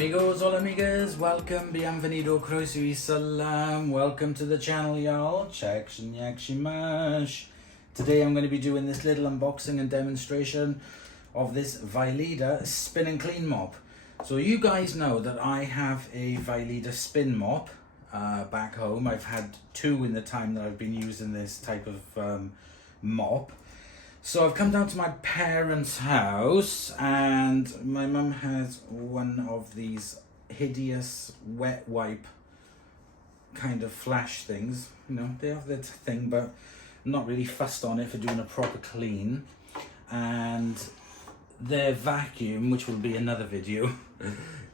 amigos, hola amigas, welcome, bienvenido, croeso y salam, welcome to the channel y'all, Today I'm going to be doing this little unboxing and demonstration of this Vileda spin and clean mop. So you guys know that I have a Vileda spin mop back home. I've had two in the time that I've been using this type of mop. So I've come down to my parents' house and my mum has one of these hideous wet wipe kind of flash things. You know, they have that thing, but I'm not really fussed on it for doing a proper clean. And their vacuum, which will be another video,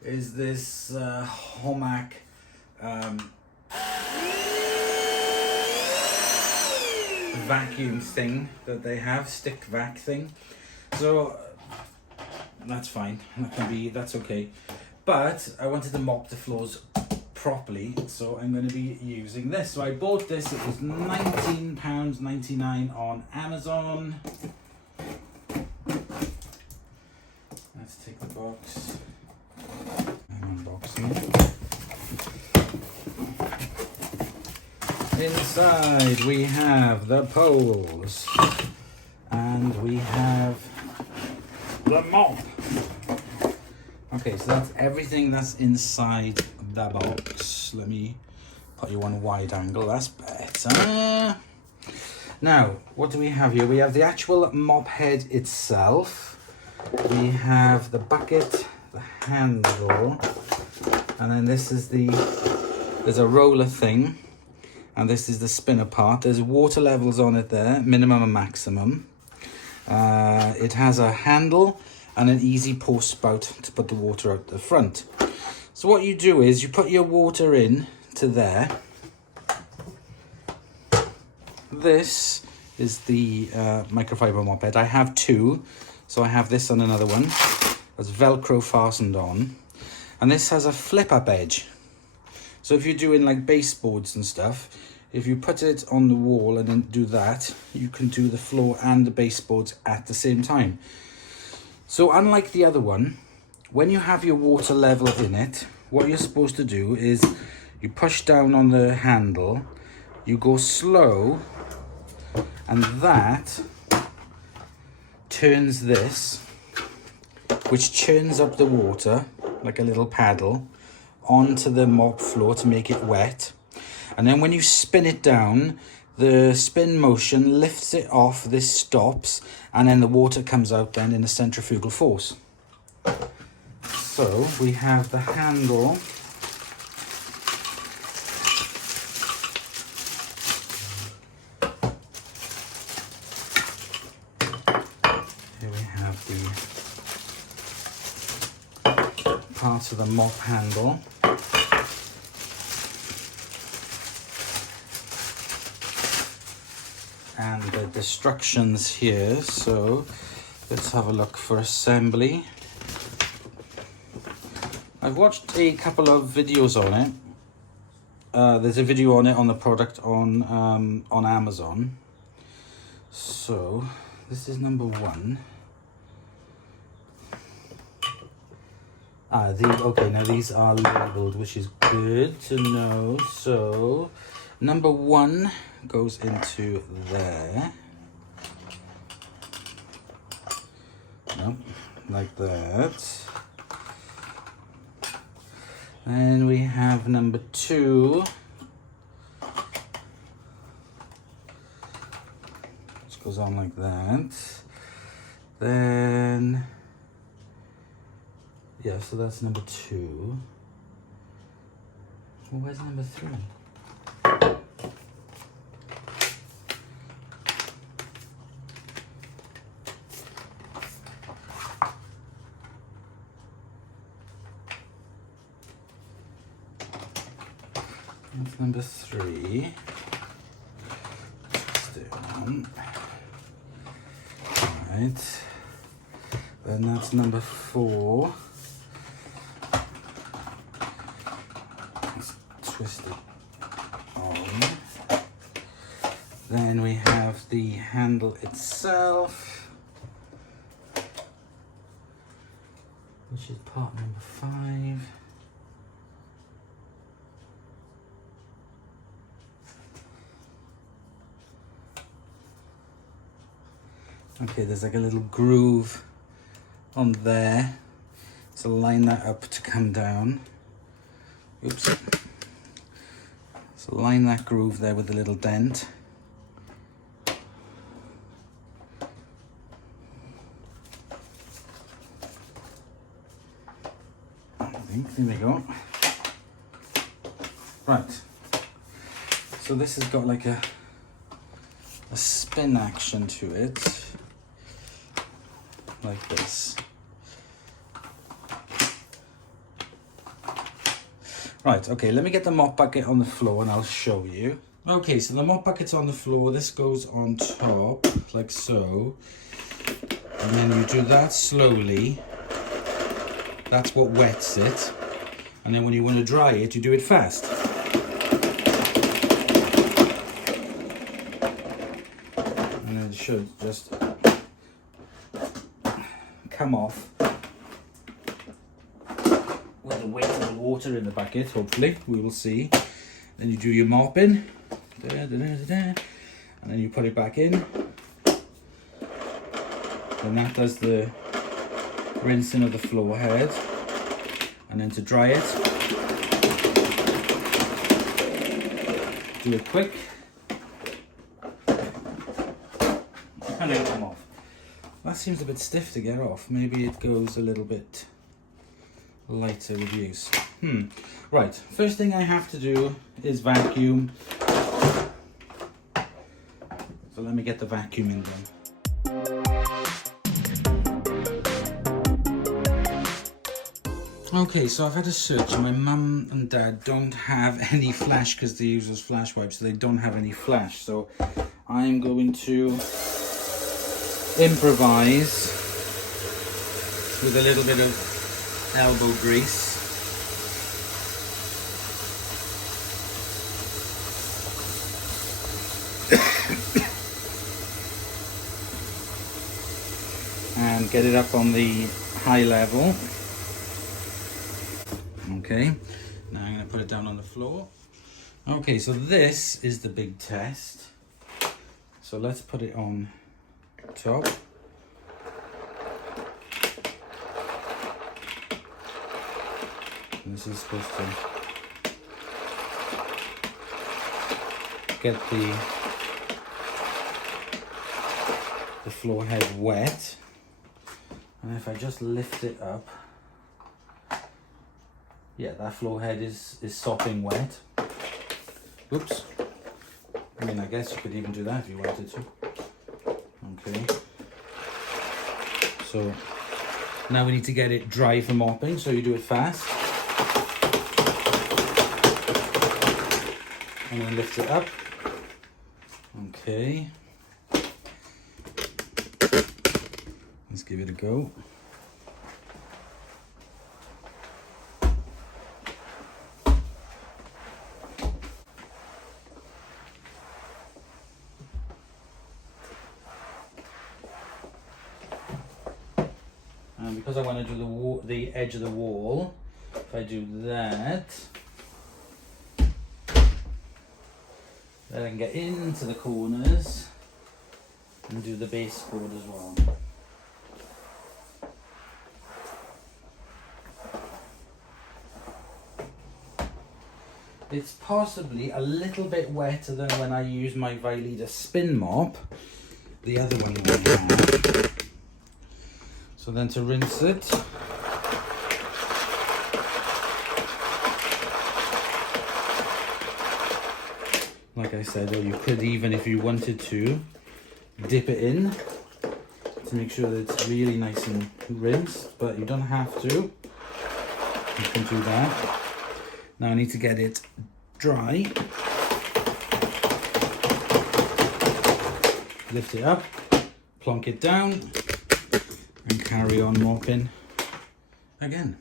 is this Homac vacuum thing that they have, stick vac thing. So that's fine, that's okay. But I wanted to mop the floors properly, so I'm going to be using this. So I bought this, it was £19.99 on Amazon. Let's take the box and unboxing it. Inside we have the poles and we have the mop. Okay, so that's everything that's inside the box. Let me put you on wide angle, that's better. Now, what do we have here? We have the actual mop head itself. We have the bucket, the handle, and then this is there's a roller thing. And this is the spinner part. There's water levels on it there, minimum and maximum. It has a handle and an easy pour spout to put the water out the front. So what you do is you put your water in to there. This is the microfiber mop head. I have two, so I have this on another one. That's Velcro fastened on. And this has a flip up edge. So if you're doing like baseboards and stuff, if you put it on the wall and then do that, you can do the floor and the baseboards at the same time. So unlike the other one, when you have your water level in it, what you're supposed to do is you push down on the handle, you go slow, and that turns this, which churns up the water like a little paddle, onto the mop floor to make it wet. And then when you spin it down, the spin motion lifts it off, this stops, and then the water comes out then in a centrifugal force. So we have the handle. Here we have the part of the mop handle. And the instructions here, so let's have a look for assembly. I've watched a couple of videos on it. There's a video on it on the product on Amazon. So this is number one. Okay, now these are labeled, which is good to know. So number one goes into there. Nope, like that. Then we have number two. Which goes on like that. Then, yeah, so that's number two. Well, where's number three? That's number three. Stay on. Right. Then that's number four. Let's twist it on. Then we have the handle itself, which is part number 5. Okay, there's like a little groove on there. So line that up to come down. Oops. So line that groove there with a little dent. There we go. Right. So this has got like a spin action to it. Like this. Right, okay, let me get the mop bucket on the floor and I'll show you. Okay, so the mop bucket's on the floor, this goes on top, like so. And then you do that slowly. That's what wets it. And then when you want to dry it, you do it fast. And it should just come off with the weight of the water in the bucket, hopefully, we will see. Then you do your mopping, and then you put it back in. And that does the rinsing of the floor head. And then to dry it, do it quick, and it'll come off. That seems a bit stiff to get off. Maybe it goes a little bit lighter with use. Right, first thing I have to do is vacuum. So let me get the vacuuming done. Okay, so I've had a search and my mum and dad don't have any flash because they use those flash wipes, so they don't have any flash. So I'm going to improvise with a little bit of elbow grease. And get it up on the high level. Okay, now I'm going to put it down on the floor. Okay, so this is the big test. So let's put it on top. And this is supposed to get the floor head wet. And if I just lift it up, yeah, that floor head is sopping wet. Oops. I mean, I guess you could even do that if you wanted to. Okay. So now we need to get it dry for mopping, so you do it fast. And then lift it up. Okay. Let's give it a go. And because I want to do the edge of the wall, if I do that, then I can get into the corners and do the baseboard as well. It's possibly a little bit wetter than when I use my Vileda spin mop, the other one we have. So then to rinse it, like I said, or you could even, if you wanted to, dip it in to make sure that it's really nice and rinsed, but you don't have to. You can do that. Now I need to get it dry. Lift it up, plonk it down, and carry on mopping again.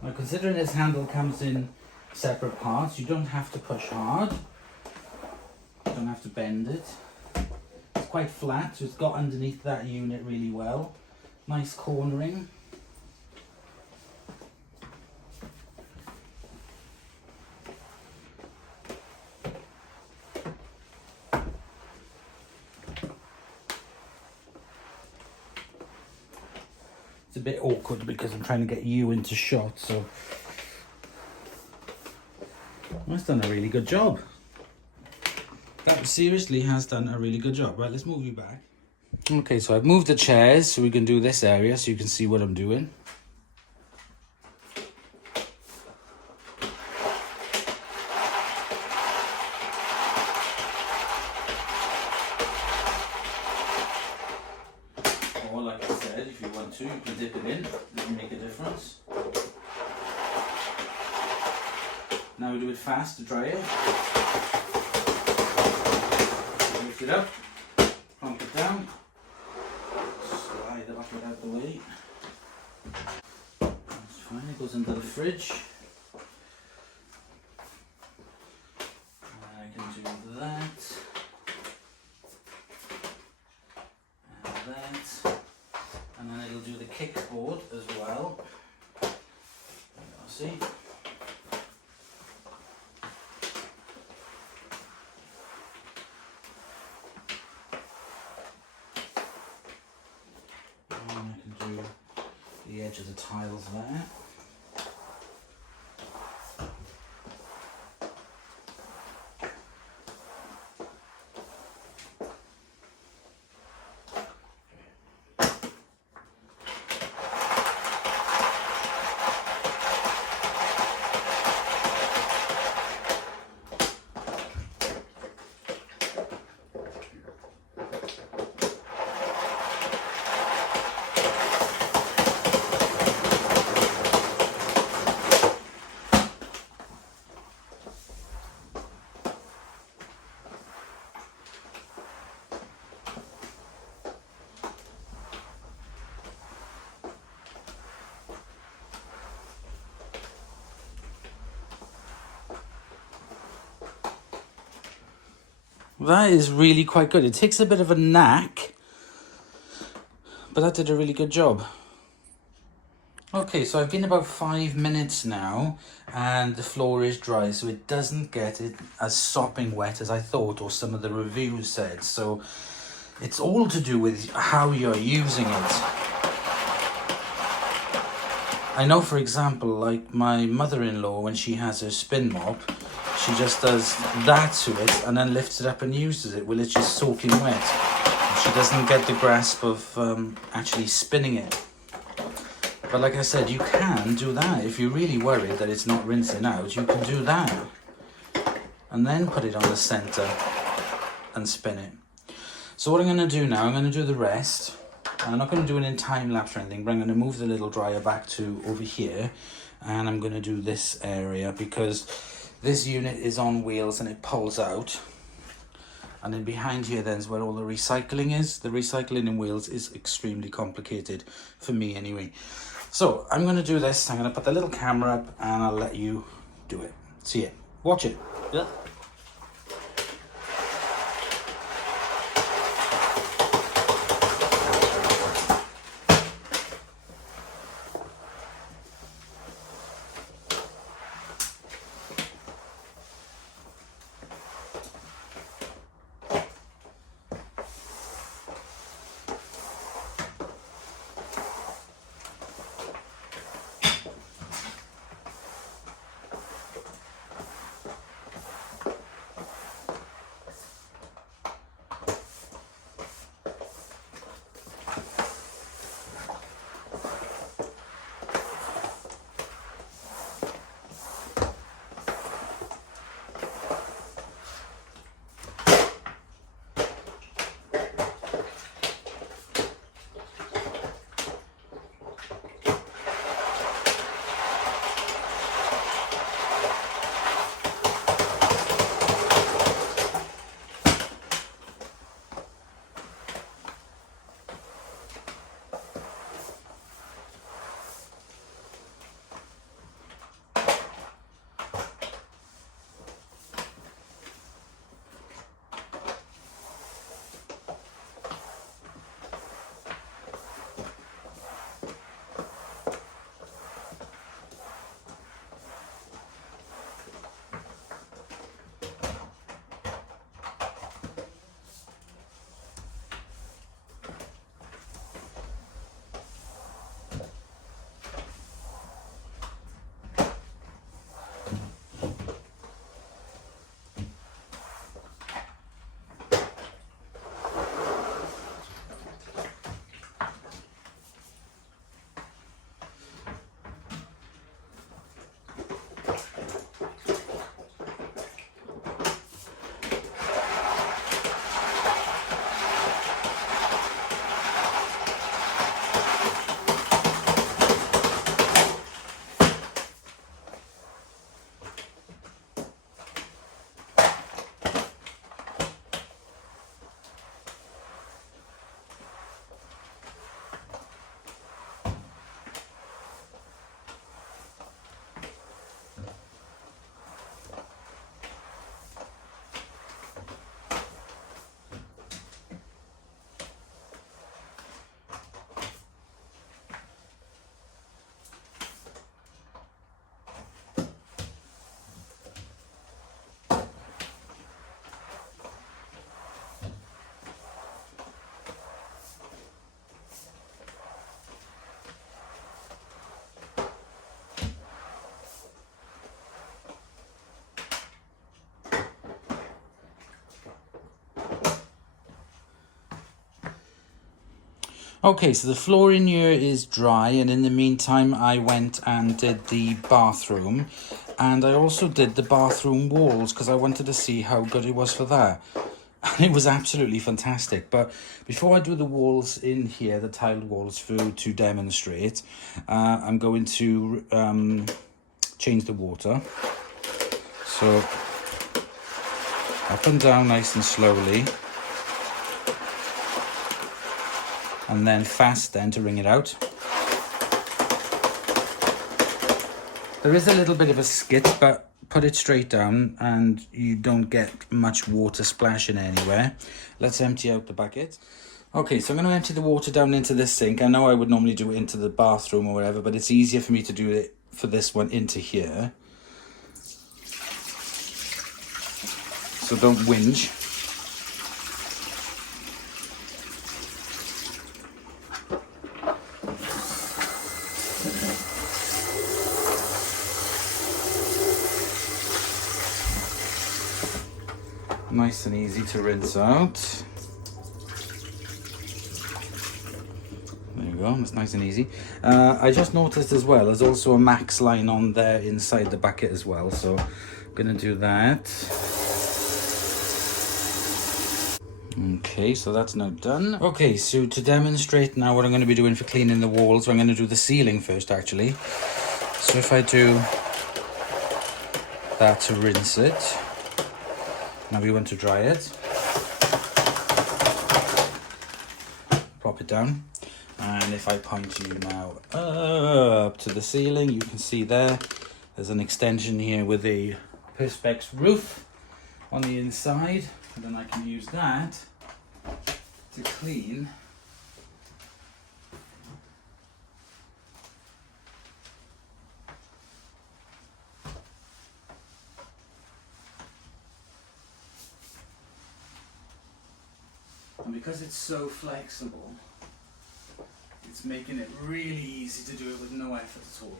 Now, considering this handle comes in separate parts, you don't have to push hard. You don't have to bend it. It's quite flat, so it's got underneath that unit really well. Nice cornering. It's a bit awkward because I'm trying to get you into shot, so that's done a really good job. That seriously has done a really good job. Right, let's move you back. Okay, so I've moved the chairs so we can do this area so you can see what I'm doing. Or like I said, if you want to, you can dip it in, doesn't make a difference. Now we do it fast to dry it. Lift it up, plonk it down, slide it up out the way. That's fine, it goes into the fridge. And I can do that. And that. And then it'll do the kickboard as well. See? The edge of the tiles there. That is really quite good. It takes a bit of a knack, but that did a really good job. Okay, so I've been about 5 minutes now and the floor is dry, so it doesn't get it as sopping wet as I thought or some of the reviews said. So it's all to do with how you're using it. I know, for example, like my mother-in-law, when she has her spin mop, she just does that to it and then lifts it up and uses it. Well, it's just soaking wet. She doesn't get the grasp of actually spinning it. But like I said, you can do that. If you're really worried that it's not rinsing out, you can do that. And then put it on the center and spin it. So what I'm going to do now, I'm going to do the rest. I'm not going to do it in time lapse or anything, but I'm going to move the little dryer back to over here. And I'm going to do this area because this unit is on wheels and it pulls out. And then behind here then is where all the recycling is. The recycling in wheels is extremely complicated, for me anyway. So I'm going to do this. I'm going to put the little camera up and I'll let you do it. See it. Watch it. Yeah. Okay, so the floor in here is dry, and in the meantime I went and did the bathroom, and I also did the bathroom walls because I wanted to see how good it was for that. And it was absolutely fantastic. But before I do the walls in here, the tiled walls to demonstrate, I'm going to change the water. So up and down nice and slowly. And then fast then to wring it out. There is a little bit of a skit, but put it straight down and you don't get much water splashing anywhere. Let's empty out the bucket. Okay, so I'm going to empty the water down into this sink. I know I would normally do it into the bathroom or whatever, but it's easier for me to do it for this one into here. So don't whinge. Nice and easy to rinse out. There you go, it's nice and easy. I just noticed as well, there's also a max line on there inside the bucket as well, so I'm gonna do that. Okay, so that's now done. Okay, so to demonstrate now what I'm going to be doing for cleaning the walls, I'm going to do the ceiling first actually. So if I do that to rinse it, now we want to dry it. Prop it down. And if I point you now up to the ceiling, you can see there's an extension here with a Perspex roof on the inside. And then I can use that to clean and because it's so flexible, it's making it really easy to do it with no effort at all.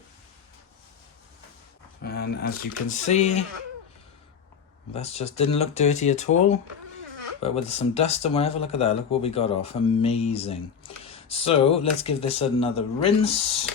And as you can see, that just didn't look dirty at all, but with some dust and whatever, look at that, look what we got off. Amazing. So let's give this another rinse.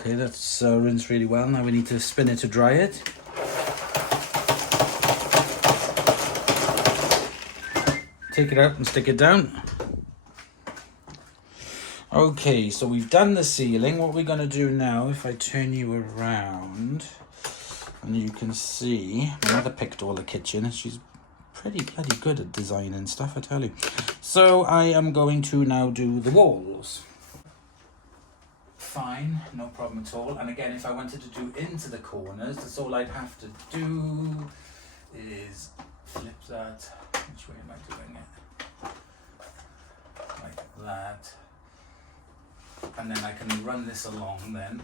Okay, that's rinsed really well. Now we need to spin it to dry it. Take it out and stick it down. Okay, so we've done the ceiling. What we're going to do now, if I turn you around, and you can see, my mother picked all the kitchen. She's pretty bloody good at designing stuff, I tell you. So I am going to now do the walls. Fine, no problem at all. And again, if I wanted to do into the corners, that's all I'd have to do is flip that. Which way am I doing it? Like that. And then I can run this along then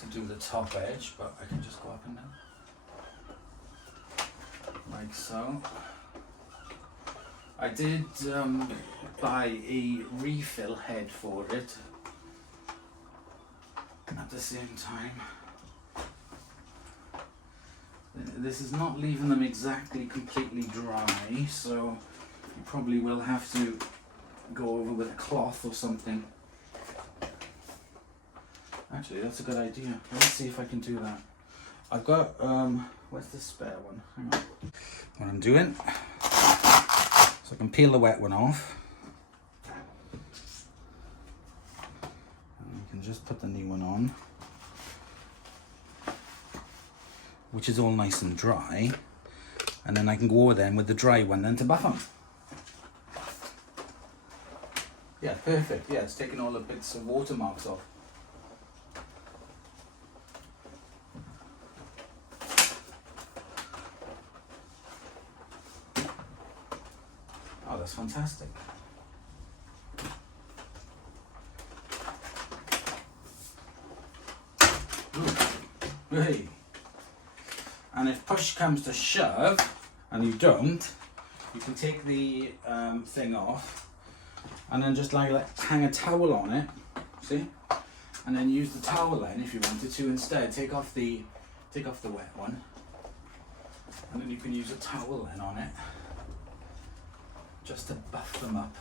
to do the top edge, but I can just go up and down. Like so. I did buy a refill head for it at the same time. This is not leaving them exactly completely dry, so you probably will have to go over with a cloth or something. Actually, that's a good idea. Let's see if I can do that. I've got, where's the spare one? Hang on. What I'm doing, so I can peel the wet one off. And you can just put the new one on, which is all nice and dry. And then I can go over then with the dry one then to buff on. Yeah, perfect. Yeah, it's taking all the bits of watermarks off. Oh, that's fantastic. Hey. And if push comes to shove, and you don't, you can take the thing off and then just like hang a towel on it, see? And then use the towel then if you wanted to instead. Take off the wet one, and then you can use a towel then on it just to buff them up.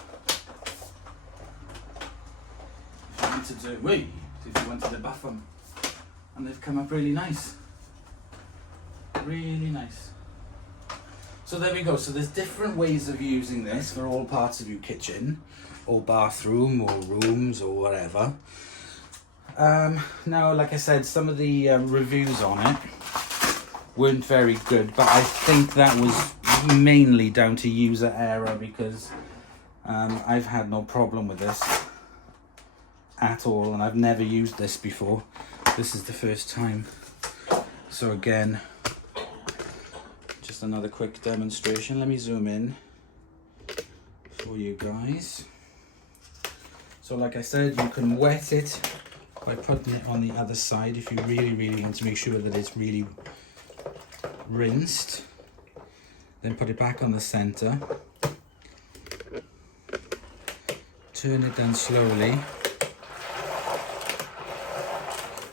If you wanted to buff them, and they've come up really nice. Really nice. So there we go. So there's different ways of using this for all parts of your kitchen or bathroom or rooms or whatever. Now, like I said, some of the reviews on it weren't very good, but I think that was mainly down to user error, because I've had no problem with this at all, and I've never used this before. This is the first time. So again, just another quick demonstration. Let me zoom in for you guys. So like I said, you can wet it by putting it on the other side if you really want to make sure that it's really rinsed. Then put it back on the center. Turn it down slowly.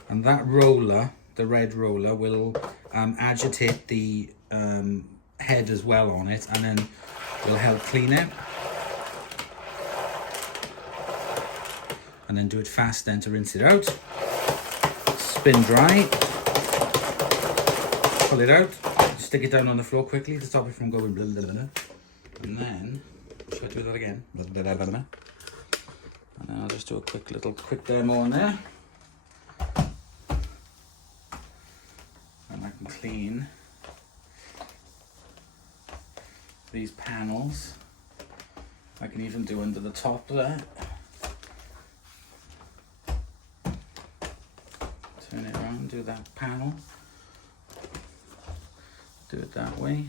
And that roller, the red roller, will agitate the head as well on it, and then will help clean it. And then do it fast then to rinse it out. Spin dry. Pull it out. Stick it down on the floor quickly to stop it from going blah, blah, blah. And then, should I do that again? Blah, blah, blah, blah, blah. And then I'll just do a quick demo on there. And I can clean these panels. I can even do under the top there. Turn it around, do that panel. Do it that way.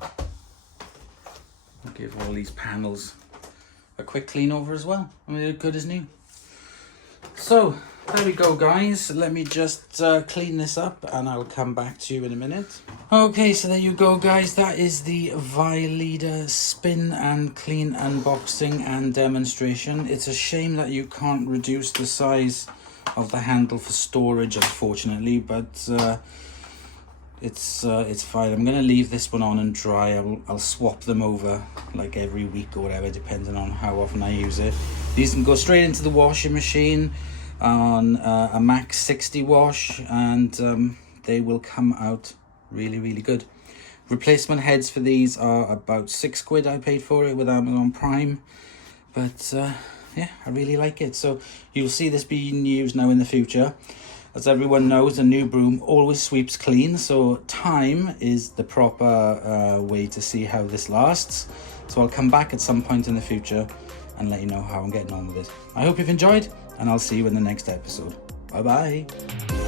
I'll give all these panels a quick clean over as well. I mean, they're good as new. So, there we go guys. Let me just clean this up and I'll come back to you in a minute. Okay, so there you go guys. That is the Vileda spin and clean unboxing and demonstration. It's a shame that you can't reduce the size of the handle for storage, unfortunately, but it's fine. I'm gonna leave this one on and dry. I'll swap them over like every week or whatever, depending on how often I use it. These can go straight into the washing machine on a max 60 wash, and they will come out really good. Replacement heads for these are about £6 I paid for it with Amazon Prime, but yeah, I really like it. So you'll see this being used now in the future. As everyone knows, a new broom always sweeps clean, so time is the proper way to see how this lasts. So I'll come back at some point in the future and let you know how I'm getting on with it. I hope you've enjoyed, and I'll see you in the next episode. Bye bye.